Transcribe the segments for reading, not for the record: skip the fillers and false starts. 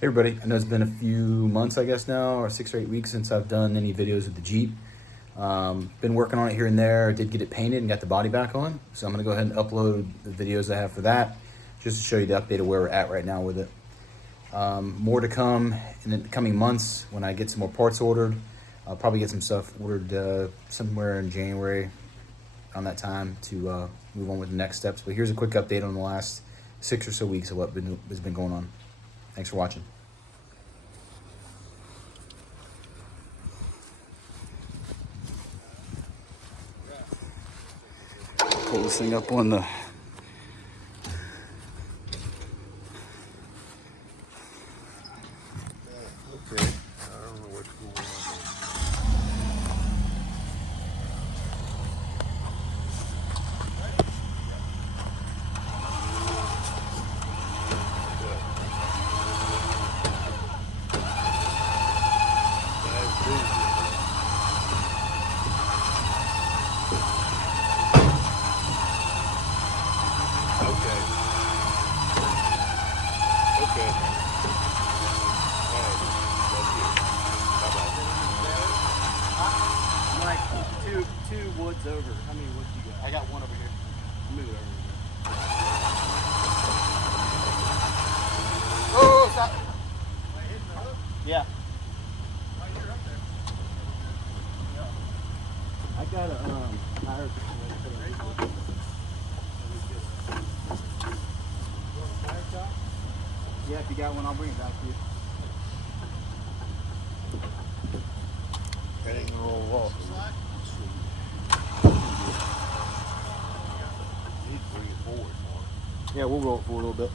Hey everybody, I know it's been a few months, I guess now, or 6 or 8 weeks since I've done any videos with the Jeep. Been working on it here and there. Did get it painted and got the body back on. So I'm gonna go ahead and upload the videos I have for that, just to show you the update of where we're at right now with it. More to come in the coming months when I get some more parts ordered. I'll probably get some stuff ordered somewhere in January on that time to move on with the next steps. But here's a quick update on the last 6 or so weeks of what has been going on. Thanks for watching. Pull this thing up on the Okay, I don't know what's going on. That's busy. Okay. Okay. All right. That's it. Bye-bye. I'm like two woods over. How many woods you got? I got one over here. Move it over. Oh, stop. Yeah. I got a tire. Yeah, if you got one, I'll bring it back to you. That ain't gonna roll off. Need to bring it forward more. Yeah, we'll roll it for a little bit.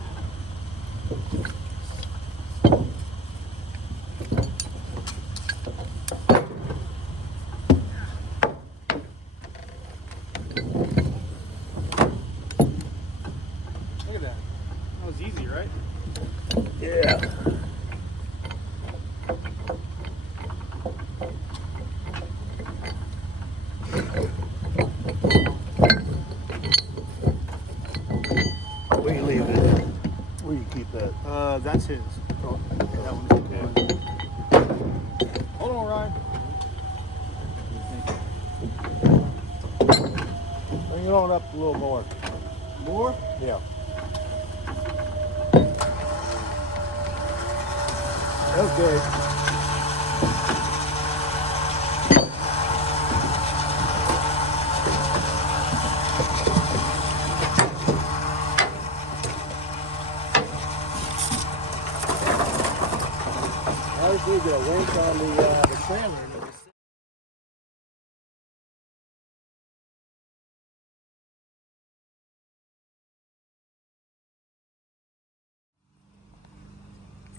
Look at that. That was easy, right? Yeah. Where you leave it? Where you keep that? That's his. Oh, That one's okay. Hold on, Ryan. Bring it on up a little more. More? Yeah. Okay. I just need to get a link on the trailer.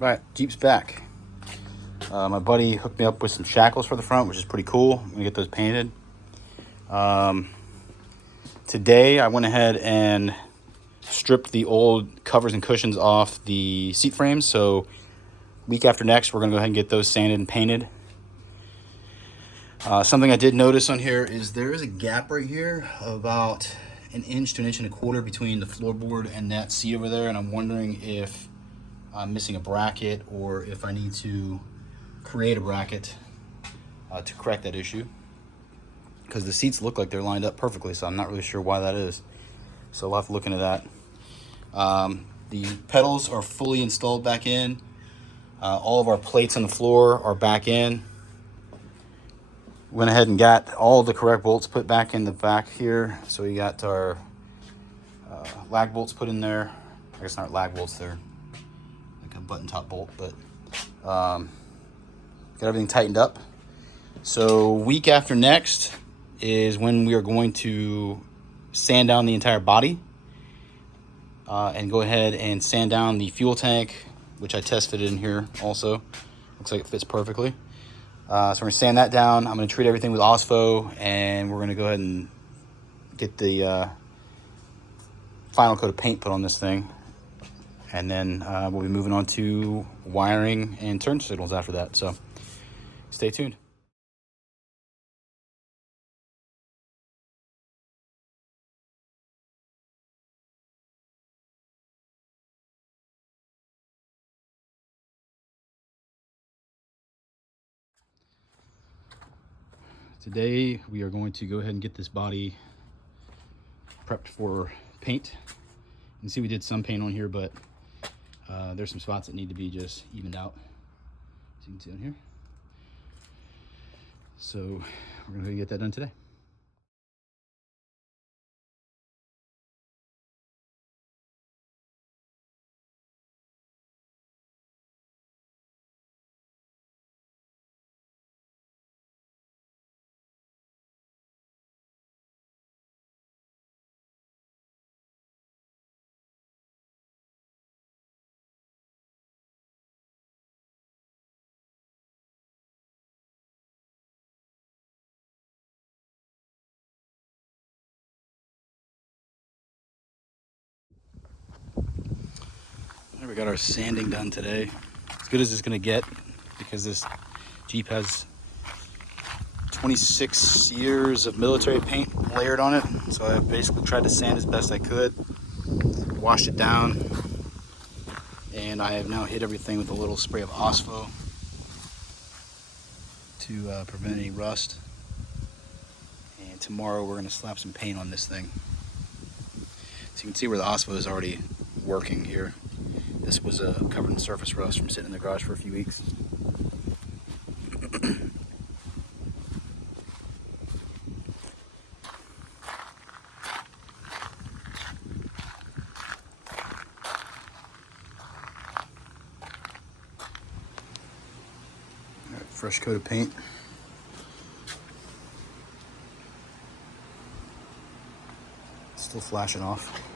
Right, Jeep's back. My buddy hooked me up with some shackles for the front, which is pretty cool. I'm gonna get those painted. Today I went ahead and stripped the old covers and cushions off the seat frames. So week after next, we're gonna go ahead and get those sanded and painted. Something I did notice on here is there is a gap right here of about an inch to an inch and a quarter between the floorboard and that seat over there. And I'm wondering if I'm missing a bracket or if I need to create a bracket to correct that issue, because the seats look like they're lined up perfectly, so I'm not really sure why that is. So we'll have to look into that. The pedals are fully installed back in. All of our plates on the floor are back in. Went ahead and got all the correct bolts put back in the back here. So we got our lag bolts put in there. I guess not lag bolts, they're like a button top bolt, but got everything tightened up. So week after next is when we are going to sand down the entire body and go ahead and sand down the fuel tank, which I test fitted in here also. Looks like it fits perfectly. So we're gonna sand that down. I'm gonna treat everything with OSFO, and we're gonna go ahead and get the final coat of paint put on this thing. And then we'll be moving on to wiring and turn signals after that. So stay tuned. Today we are going to go ahead and get this body prepped for paint. You can see we did some paint on here, but there's some spots that need to be just evened out, as you can see on here. So we're gonna get that done today. We got our sanding done today. As good as it's gonna get, because this Jeep has 26 years of military paint layered on it. So I basically tried to sand as best I could, washed it down, and I have now hit everything with a little spray of Ospo to prevent any rust. And tomorrow we're gonna slap some paint on this thing. So you can see where the Ospo is already working here. This was covered in surface rust from sitting in the garage for a few weeks. Alright, fresh coat of paint. Still flashing off.